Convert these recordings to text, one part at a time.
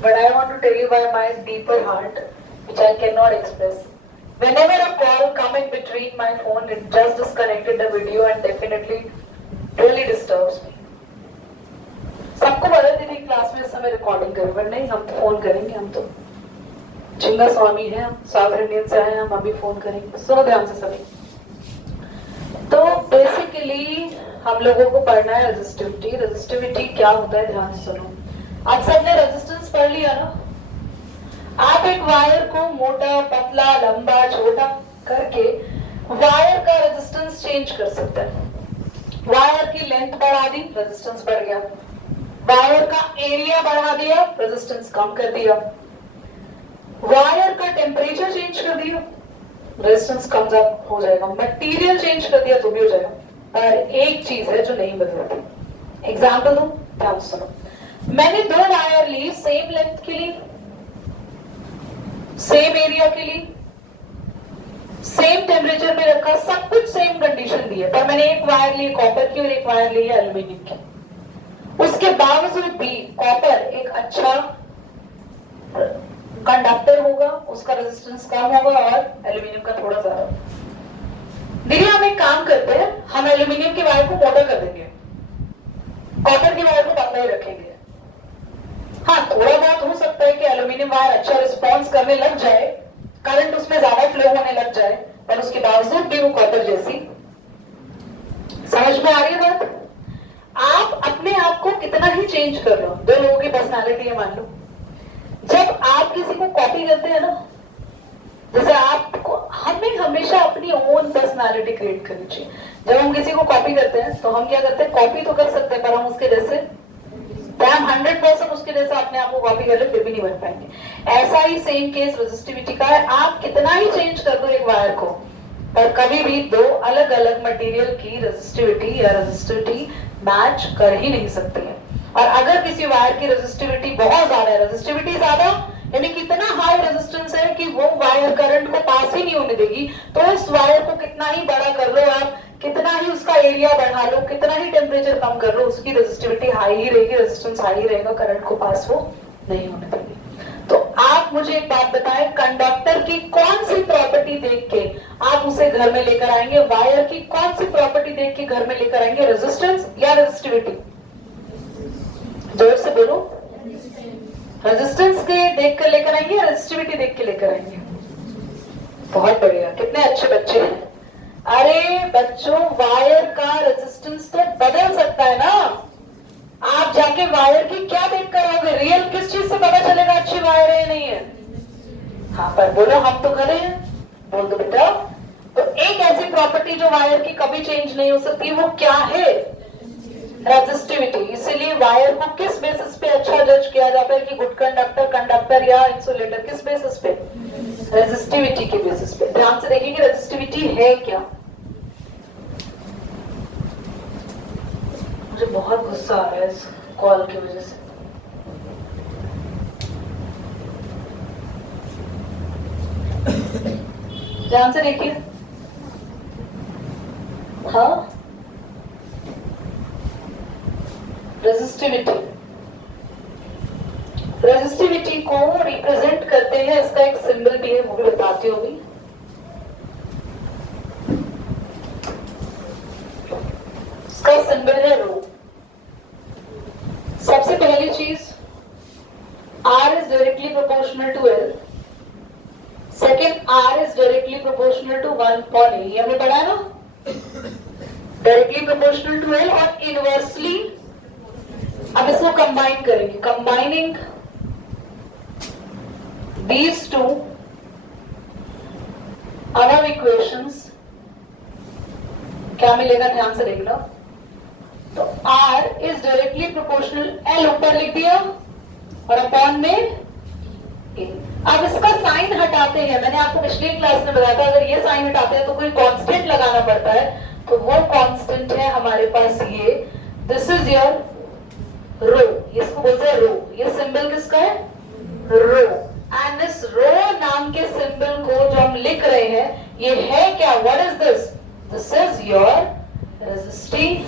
but I want to tell you by my deeper heart, which I cannot express. Whenever a call come in between my phone, it just disconnected the video and definitely really disturbs me. सबको पता थी class में इस समय recording करें, but नहीं, हम phone करेंगे, हम तो चिंगा स्वामी हैं, हम साउथ इंडियन से आए हैं, हम अभी फोन करेंगे। सुनो ध्यान से सभी। तो बेसिकली हम लोगों को पढ़ना है रेजिस्टिविटी। रेजिस्टिविटी क्या होता है, ध्यान से सुनो। आप सबने रेजिस्टेंस पढ़ लिया ना? आप एक वायर को मोटा, पतला, लंबा, छोटा करके वायर का रेजिस्टेंस चेंज कर सकते हैं। वायर की लेंथ बढ़ा दी, रेजिस्टेंस बढ़ गया। वायर का एरिया बढ़ा दिया, रेजिस्टेंस कम कर दिया। वायर का टेम्परेचर चेंज कर दिया, रेजिस्टेंस कम हो जाएगा। मटेरियल चेंज कर दिया तो भी हो जाएगा, पर एक चीज है जो नहीं बदलती। एग्जाम्पल दूं, ध्यान सुनो। मैंने दो वायर ली, सेम लेंथ के लिए, सेम एरिया के लिए, सेम टेम्परेचर पे रखा, सब कुछ सेम कंडीशन दी है, पर मैंने एक वायर ली कॉपर की और एक वायर ली है एल्यूमिनियम की। उसके बावजूद भी कॉपर एक अच्छा कंडक्टर होगा, उसका रेजिस्टेंस कम होगा और एल्यूमिनियम का थोड़ा ज्यादा। देखिए हम एक काम करते हैं, हम एल्यूमिनियम के वायर को मोटा कर देंगे, कॉपर के वायर को पतला ही रखेंगे। हाँ, थोड़ा बहुत हो सकता है कि एल्यूमिनियम वायर अच्छा रिस्पॉन्स करने लग जाए, करंट उसमें ज्यादा फ्लो होने लग जाए, पर उसके बावजूद भी वो कॉपर जैसी। समझ में आ रही है बात? आप अपने आप को कितना ही चेंज कर लो, दो लोगों की पर्सनालिटी है मान लो, जब आप किसी को कॉपी करते हैं ना, जैसे आपको हमें हमेशा अपनी ओन पर्सनालिटी क्रिएट करनी चाहिए। जब हम किसी को कॉपी करते हैं तो हम क्या करते हैं, कॉपी तो कर सकते हैं, पर हम उसके जैसे, हम 100% उसके जैसा अपने आप को कॉपी कर ले फिर भी नहीं बन पाएंगे। ऐसा ही सेम केस रेजिस्टिविटी का है। आप कितना ही चेंज कर दो एक वायर को, पर कभी भी दो अलग अलग मटेरियल की रेजिस्टिविटी या रेजिस्टिविटी मैच कर ही नहीं सकती है। और अगर किसी वायर की रेजिस्टिविटी बहुत ज्यादा है, रेजिस्टिविटी ज्यादा यानी कितना हाई रेजिस्टेंस है कि वो वायर करंट को पास ही नहीं होने देगी, तो उस वायर को कितना ही बड़ा कर लो आप, कितना ही उसका एरिया बढ़ा लो, कितना ही टेम्परेचर कम कर लो, उसकी रेजिस्टिविटी हाई ही रहेगी, रेजिस्टेंस हाई ही रहेगा, करंट को पास वो नहीं होने देगी। तो आप मुझे एक बात बताएं, कंडक्टर की कौन सी प्रॉपर्टी देख के आप उसे घर में लेकर आएंगे? वायर की कौन सी प्रॉपर्टी देख के घर में लेकर आएंगे, रेजिस्टेंस या रेजिस्टिविटी? जोर से बोलो। रेजिस्टेंस के देख कर लेकर आएंगे, रेजिस्टिविटी देख के लेकर आएंगे? बहुत बढ़िया, कितने अच्छे बच्चे हैं। अरे बच्चों, वायर का रेजिस्टेंस तो बदल सकता है ना। आप जाके वायर की क्या देख कर आओगे? रियल किस चीज से पता चलेगा अच्छी वायर है या नहीं है? हाँ, पर बोलो हम तो खड़े हैं, बोल दो बेटा। तो एक ऐसी प्रॉपर्टी जो वायर की कभी चेंज नहीं हो सकती, वो क्या है? रेजिस्टिविटी। इसीलिए वायर को किस बेसिस पे अच्छा जज किया जाता है कि गुड कंडक्टर, कंडक्टर या इंसुलेटर? किस बेसिस पे? रेजिस्टिविटी के बेसिस पे। ध्यान से देखिए कि रेजिस्टिविटी है क्या। मुझे बहुत गुस्सा आ रहा है इस कॉल की वजह से। ध्यान से देखिए। हाँ, रेजिस्टिविटी, रेजिस्टिविटी को रिप्रेजेंट करते हैं, इसका एक सिंबल भी है, वो भी बताती हूँ। इसका सिंबल है रो। सबसे पहली चीज, R is directly proportional to L. Second, R is directly proportional to 1 upon A. ये हमने पढ़ा है ना? डायरेक्टली प्रोपोर्शनल टू L और इनवर्सली। अब इसको कंबाइन करेंगे, combining these two other equations क्या मिलेगा? ध्यान से देख लो। तो R is directly proportional, L ऊपर लिख दिया और अपॉन में A। अब इसका साइन हटाते हैं, मैंने आपको पिछली क्लास में बताया था, अगर ये साइन हटाते हैं तो कोई कांस्टेंट लगाना पड़ता है, तो वो कांस्टेंट है हमारे पास ये, दिस इज योर रो, इसको बोलते हैं रो। ये सिंबल किसका है? रो। एंड इस रो नाम के सिंबल को जो हम लिख रहे हैं, ये है क्या? What is this? This is your resistivity.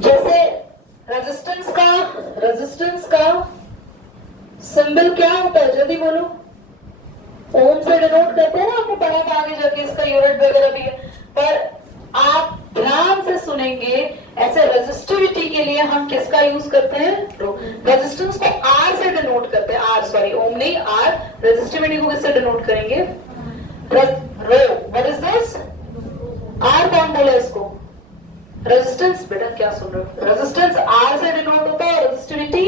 जैसे रेजिस्टेंस का यूनिट वगैरह भी है, पर आप ध्यान से सुनेंगे। ऐसे रेजिस्टिविटी के लिए हम किसका यूज करते हैं? रो। रेजिस्टेंस को आर से डिनोट करते हैं, आर सॉरी ओम नहीं आर। रेजिस्टिविटी को किससे डिनोट करेंगे? Row. What is this? R कौन बोले इसको? रेजिस्टेंस। बेटा क्या सुन रहे हो? रेजिस्टेंस आर से डिनोट होता है, रेजिस्टिविटी।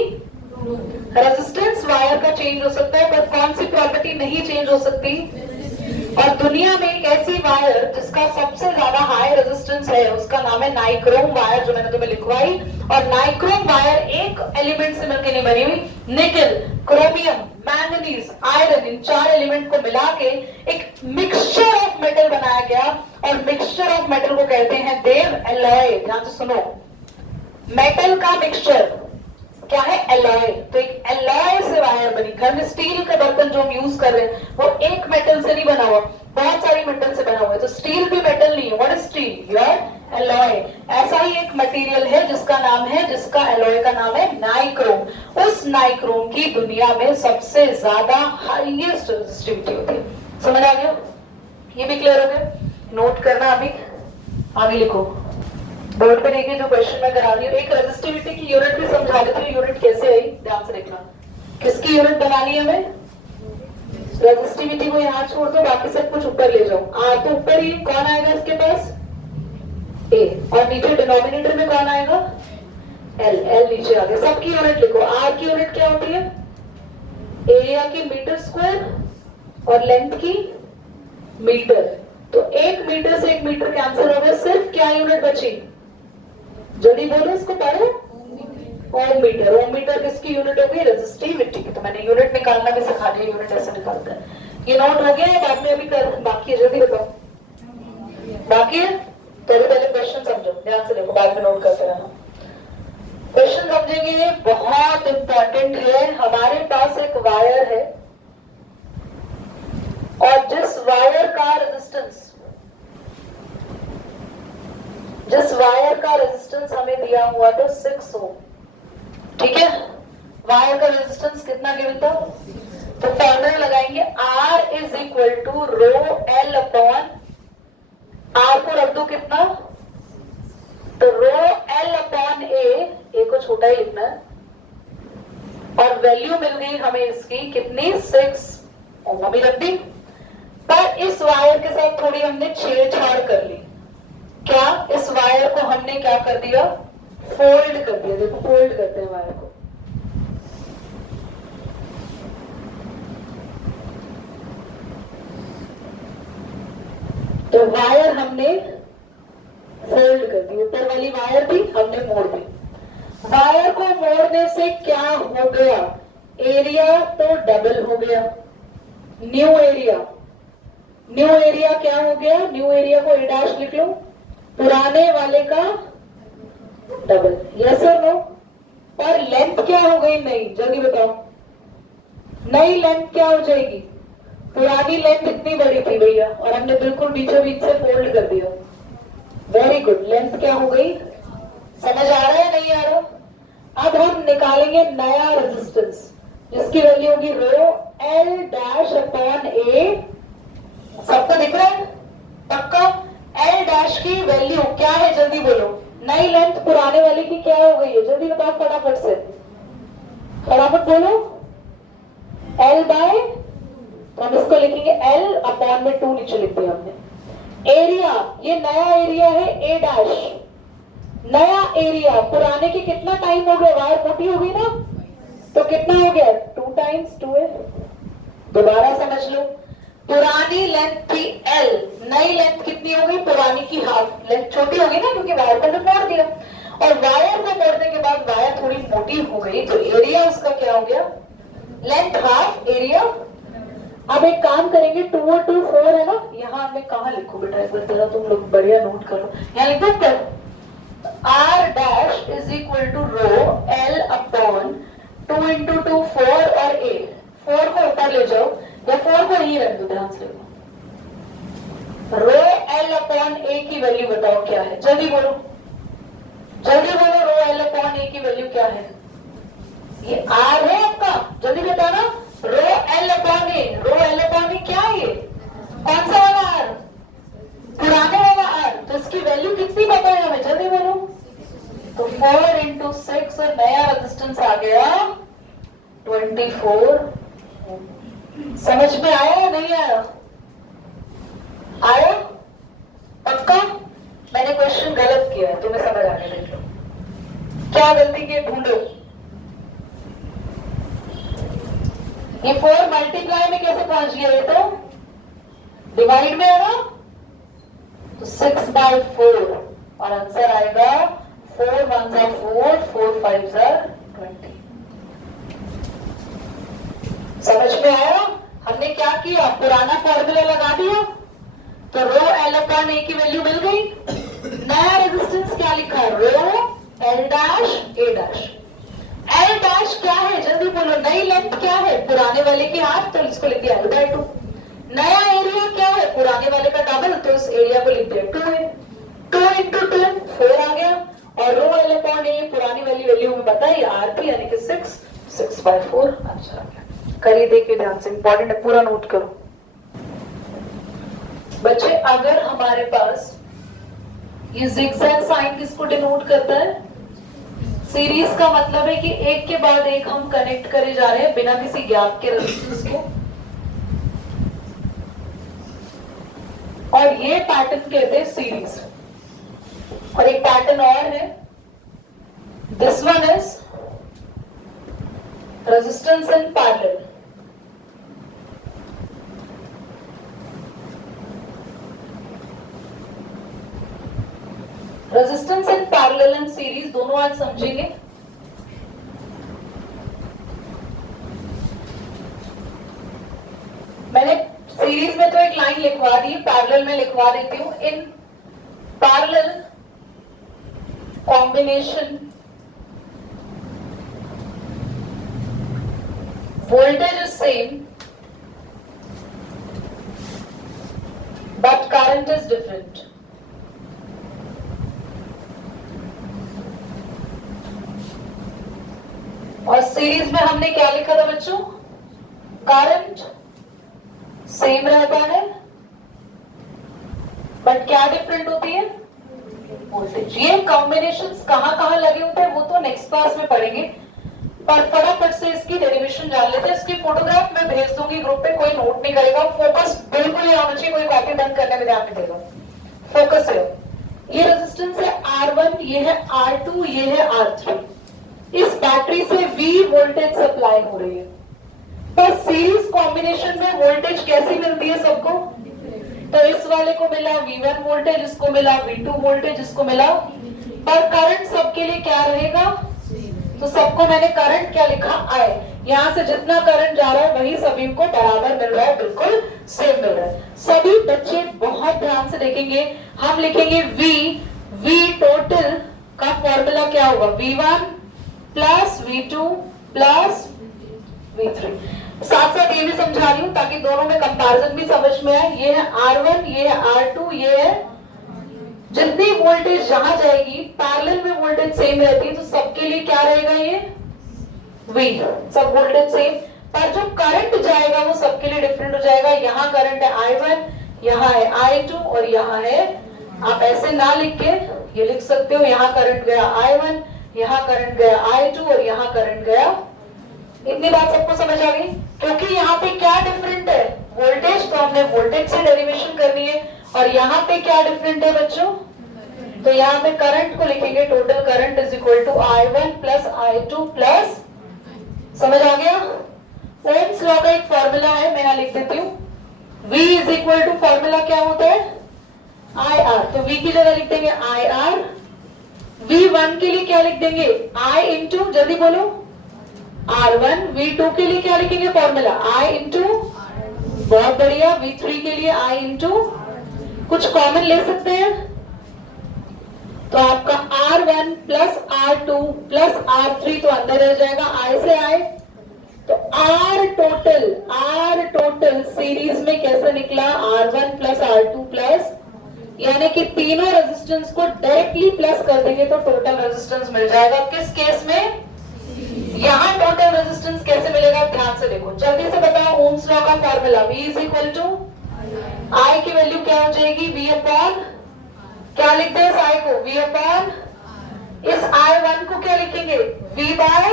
रेजिस्टेंस वायर का चेंज हो सकता है, पर कौन सी प्रॉपर्टी नहीं चेंज हो सकती? और दुनिया में एक ऐसी वायर जिसका सबसे ज्यादा हाई रेजिस्टेंस है, उसका नाम है नाइक्रोम वायर, जो मैंने तुम्हें लिखवाई। और नाइक्रोम वायर एक एलिमेंट से मिलकर नहीं बनी हुई, निकेल, क्रोमियम, मैंगनीज, आयरन, इन 4 एलिमेंट को मिला के एक मिक्सचर ऑफ मेटल बनाया गया। और मिक्सचर ऑफ मेटल को कहते हैं देव एलॉय। ध्यान से सुनो, मेटल का मिक्सचर क्या है? एलॉय। तो एक एलॉय से वायर बनी। घर में स्टील का बर्तन जो हम यूज कर रहे हैं वो एक मेटल से नहीं बना हुआ, बहुत सारी मेटल से बना हुआ है। तो स्टील भी मेटल नहीं है। What is steel? Your alloy. ऐसा ही एक मटेरियल है जिसका नाम है, जिसका एलॉय का नाम है नाइक्रोम। उस नाइक्रोम की दुनिया में सबसे ज्यादा हाईएस्ट रेजिस्टिविटी होती है। समझ आ गया? ये भी क्लियर हो गया? नोट करना, अभी आगे लिखो बोर्ड पे। देखिए जो क्वेश्चन मैं करा रही हूँ, एक रेजिस्टिविटी की यूनिट भी समझा देती हूँ। यूनिट कैसे आई ध्यान से देखना। किसकी यूनिट बनानी है हमें? रेजिस्टिविटी को यहाँ छोड़ दो, बाकी सब कुछ ऊपर ले जाओ। आर तो ऊपर ही, कौन आएगा इसके पास? ए। और नीचे डिनोमिनेटर में कौन आएगा? एल। एल नीचे आ गया। सबकी यूनिट लिखो। आर की यूनिट क्या होती है? एरिया की मीटर स्क्वायर और लेंथ की मीटर। तो 1 मीटर से 1 मीटर कैंसिल हो गया, सिर्फ क्या यूनिट बची? जल्दी बोलो इसको पढ़ो। ओम मीटर। ओम मीटर किसकी यूनिट हो गई? रेजिस्टिविटी की। तो मैंने यूनिट निकालना भी सिखा दिया, यूनिट ऐसे निकालते हैं। ये नोट हो गया है? बाद में अभी कर बाकी है, जल्दी बताओ। बाकी है तो अभी पहले क्वेश्चन समझो, ध्यान से देखो, बाद में नोट करते रहना। क्वेश्चन समझेंगे, बहुत इंपॉर्टेंट है। हमारे पास एक वायर है और जिस वायर का रेजिस्टेंस हमें दिया हुआ था 6 ओम। ठीक है, वायर का रेजिस्टेंस कितना गिवन था? तो फॉर्मूला लगाएंगे, R is equal to rho L upon, R को रख दो कितना? तो रो एल अपॉन ए को छोटा ही लिखना है। और वैल्यू मिल गई हमें इसकी कितनी? 6 ओम अभी रख दी। पर इस वायर के साथ थोड़ी हमने छेड़छाड़ कर ली। क्या? इस वायर को हमने क्या कर दिया? फोल्ड कर दिया। देखो फोल्ड करते हैं वायर को। तो वायर हमने फोल्ड कर दी, ऊपर वाली वायर भी हमने मोड़ दी। वायर को मोड़ने से क्या हो गया? एरिया तो डबल हो गया। न्यू एरिया क्या हो गया? न्यू एरिया को ए डैश लिख लो, पुराने वाले का डबल। यस और नो? और लेंथ क्या हो गई? नहीं, जल्दी बताओ। नई लेंथ क्या हो जाएगी? पुरानी लेंथ इतनी बड़ी थी भैया, और हमने बिल्कुल बीचों बीच से फोल्ड कर दिया। Very good. लेंथ क्या हो गई? समझ आ रहा है नहीं आ रहा? अब हम निकालेंगे नया रेजिस्टेंस, जिसकी वैल्यू होगी रो एल डैश अपॉन ए। सबको दिख रहा है? पक्का? एल डैश की वैल्यू क्या है? जल्दी बोलो। नई लेंथ पुराने वाले की क्या हो गई है? जल्दी बताओ फटाफट से, फटाफट बोलो। एल बाय, तो हम इसको लिखेंगे एल अपॉन में 2 नीचे लिख दिया हमने। एरिया, ये नया एरिया है ए डैश। नया एरिया पुराने के कितना टाइम हो गया? वायर मोटी हो गई ना, तो कितना हो गया? 2 टाइम्स 2 है। दोबारा समझ लो, पुरानी लेंथ थी एल, नई लेंथ कितनी हो गई? पुरानी की हाफ। लेंथ छोटी हो गई ना, क्योंकि वायर को मोड़ दिया। और वायर को मोड़ने के बाद वायर थोड़ी मोटी हो गई, तो एरिया उसका क्या हो गया? Length half, area. अब एक काम करेंगे, 2 और 2 4 है ना, यहाँ मैं कहाँ लिखूं बेटा? एक बार जरा तुम लोग बढ़िया नोट करो। यहाँ लिख दो R dash is equal to rho L upon 2 into 2 4 और ए। 4 को ऊपर ले जाओ या 4 को ही रख दो, ध्यान से। रो एल अपॉन ए की वैल्यू बताओ क्या है? जल्दी बोलो, जल्दी बोलो। रो एल अपॉन ए की वैल्यू क्या है? ये आर है आपका, जल्दी बताना। रो एल अपॉन ए, रो एल अपॉन ए क्या है? ये कौन सा वाला आर? आ गया 24। समझ में आया या नहीं आया? आया? पक्का? मैंने क्वेश्चन गलत किया है, तुम्हें समझ आ गया? देख लो क्या गलती की, ढूंढो। ये 4 मल्टीप्लाई में कैसे पहुंच गया? ये तो डिवाइड में है ना, तो 6/4 और आंसर आएगा 4 1s are 4, 4 5s are 20। समझ में आया? हमने क्या किया, पुराना फॉर्मूला लगा दिया तो रो एल अपॉन ए की वैल्यू मिल गई। नया रेजिस्टेंस क्या लिखा, रो एल डैश ए डैश। एल डैश क्या है, जल्दी बोलो, नई लेंथ क्या है, पुराने वाले की हाफ, तो इसको लिख दिया L/2। नया एरिया क्या है, पुराने वाले का डबल, तो इस एरिया को लिख दिया 2a। 2 into 2 4 आ गया, और रो एल अपॉन ए पुरानी वाली वैल्यू हमें पता है आर थी, यानी कि 6/4 आंसर आ गया। करिए, देखिए ध्यान से, इंपॉर्टेंट है, पूरा नोट करो बच्चे। अगर हमारे पास ये जिगजैग साइन किसको डिनोट करता है, सीरीज का मतलब है कि एक के बाद एक हम कनेक्ट करे जा रहे हैं बिना किसी गैप के रेजिस्टेंस को, और ये पैटर्न कहते हैं सीरीज। और एक पैटर्न और है, this one is resistance in parallel. Resistance in parallel and series दोनों आज समझेंगे। मैंने सीरीज में तो एक लाइन लिखवा दी, पैरेलल में लिखवा देती हूं। In parallel combination voltage is same but current is different। और सीरीज में हमने क्या लिखा था बच्चों, करंट सेम रहता है बट क्या डिफरेंट होती है, वोल्टेज। ये कॉम्बिनेशंस कहां लगे होते हैं वो तो नेक्स्ट क्लास में पढ़ेंगे, पर फटाफट से इसकी डेरिवेशन जान लेते हैं। इसकी फोटोग्राफ मैं भेज दूंगी ग्रुप पे, कोई नोट नहीं करेगा, फोकस बिल्कुल ही आना चाहिए, कोई कॉपी बंद करने में ध्यान नहीं देगा, फोकस है। ये रेजिस्टेंस है R1, ये है R2, ये है R3। इस बैटरी से V वोल्टेज सप्लाई हो रही है, पर सीरीज कॉम्बिनेशन में वोल्टेज कैसी मिलती है सबको, तो इस वाले को मिला V1 वोल्टेज, इसको मिला V2 वोल्टेज, इसको मिला, पर करंट सबके लिए क्या रहेगा, तो सबको मैंने करंट क्या लिखा, I। यहां से जितना करंट जा रहा है वही सभी को बराबर मिल रहा है, बिल्कुल सेम मिल रहा है। सभी बच्चे बहुत ध्यान से देखेंगे, हम लिखेंगे V टोटल का फॉर्मूला क्या होगा, V1 plus V2 plus V3। साथ साथ ये भी समझा रही हूं ताकि दोनों में कंपैरिजन भी समझ में आए। ये है R1, ये है R2, ये है, जितनी वोल्टेज जहां जाएगी पैरेलल में वोल्टेज सेम रहती है, तो सबके लिए क्या रहेगा, ये V, सब वोल्टेज सेम, पर जो करंट जाएगा वो सबके लिए डिफरेंट हो जाएगा। यहाँ करंट है I1, यहाँ है I2, और यहाँ है, आप ऐसे ना लिख के ये लिख सकते हो, यहाँ करंट गया I1, यहाँ करंट गया I2, और यहाँ करंट गया। इतनी बात सबको समझ आ गई? क्योंकि यहाँ पे क्या डिफरेंट है, वोल्टेज, तो हमने वोल्टेज से डेरिवेशन करनी है। और यहाँ पे क्या डिफरेंट है बच्चों, तो यहाँ पे करंट को लिखेंगे, total current is equal to I1 plus I2 plus, समझ आ गया? ओम्स लॉ का एक फॉर्मूला है, मैं यहाँ लिख देती हूँ, V is equal to formula क्या होता है, IR, तो V की जगह लिख देंगे IR। V1 के लिए क्या लिख देंगे, I इंटू, जल्दी बोलो, R1। V2 के लिए क्या लिखेंगे फॉर्मूला, I इंटू, बहुत बढ़िया। V3 के लिए I इंटू, कुछ कॉमन ले सकते हैं, तो आपका R1 plus R2 plus R3 तो अंदर रह जाएगा, I से I, तो R टोटल सीरीज में कैसे निकला, R1 प्लस R2 प्लस, यानी कि तीनों रेजिस्टेंस को डायरेक्टली प्लस कर देंगे तो टोटल रेजिस्टेंस मिल जाएगा। किस केस में, यहाँ टोटल रेजिस्टेंस कैसे मिलेगा, ध्यान से देखो, जल्दी से बताओ। ओम्स लॉ का formula V is equal to, I की वैल्यू क्या हो जाएगी, V अपॉन, क्या लिखते हैं इस I को, V अपॉन, इस I1 को क्या लिखेंगे, V बाय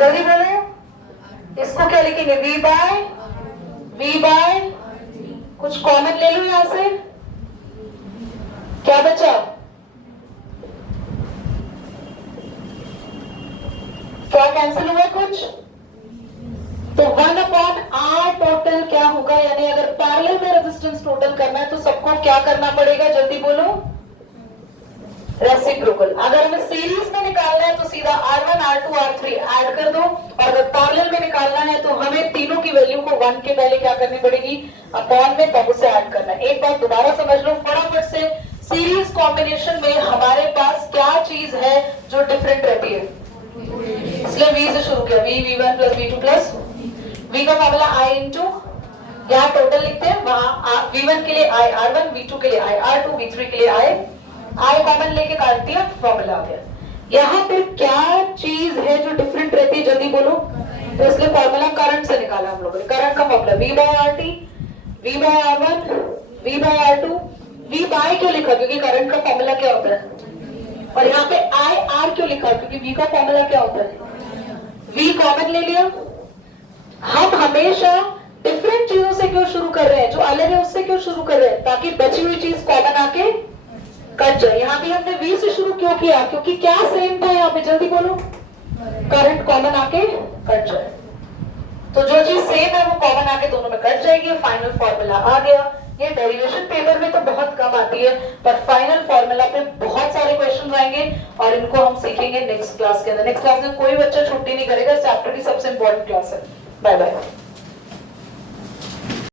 जल्दी बोलो, इसको क्या लिखेंगे? V बाय कुछ कॉमन ले लो यहां से, क्या बचा? क्या कैंसिल हुआ कुछ? तो 1/R टोटल क्या होगा? यानी अगर पैरेलल में रेजिस्टेंस टोटल करना है तो सबको क्या करना पड़ेगा? जल्दी बोलो, रेसिप्रोकल। अगर हमें सीरीज में निकालना है तो सीधा R1 R2 R3 ऐड कर दो, और अगर पैरेलल में निकालना है तो हमें तीनों की वैल्यू को 1 के पहले क्या करनी पड़ेगी? अपॉन में, तब उसे ऐड करना है। एक बात दोबारा समझ लो फटाफट से, सीरीज कॉम्बिनेशन में हमारे पास क्या चीज है जो डिफरेंट रहती है? इसलिए V से शुरू किया, V1 plus V2 plus V का फॉर्मूला I इंटू, यहाँ टोटल लिखते हैं, वहां V1 के लिए I R1, V2 के लिए I R2, V3 के लिए I कॉमन लेके काट दिया, फॉर्मूला आ गया। यहाँ पर क्या चीज है जो डिफरेंट रहती है? जल्दी बोलो। तो इसलिए फॉर्मूला करंट से निकाला हम लोगों ने। करंट का formula V by RT, V by R1, V by R2। V by क्यों लिखा? क्योंकि करंट का फॉर्मूला क्या होता है? और यहाँ पे I R क्यों लिखा? क्योंकि V का फॉर्मूला क्या होता है? V कॉमन ले लिया। हम हमेशा डिफरेंट चीजों से क्यों शुरू कर रहे हैं? जो अलग है उससे क्यों शुरू कर रहे हैं? ताकि बची हुई चीज कॉमन आके कट जाए। यहाँ भी हमने V से शुरू क्यों किया? क्योंकि क्या सेम था यहाँ पे? जल्दी बोलो, करंट कॉमन आके कट जाए। तो जो चीज सेम है वो कॉमन आके दोनों में कट जाएगी, फाइनल फॉर्मूला आ गया। ये डेरिवेशन पेपर में तो बहुत कम आती है, पर फाइनल फॉर्मूला पे बहुत सारे क्वेश्चन आएंगे और इनको हम सीखेंगे नेक्स्ट क्लास के अंदर। नेक्स्ट क्लास में कोई बच्चा छुट्टी नहीं करेगा, चैप्टर की सबसे इंपॉर्टेंट क्लास है। Bye bye.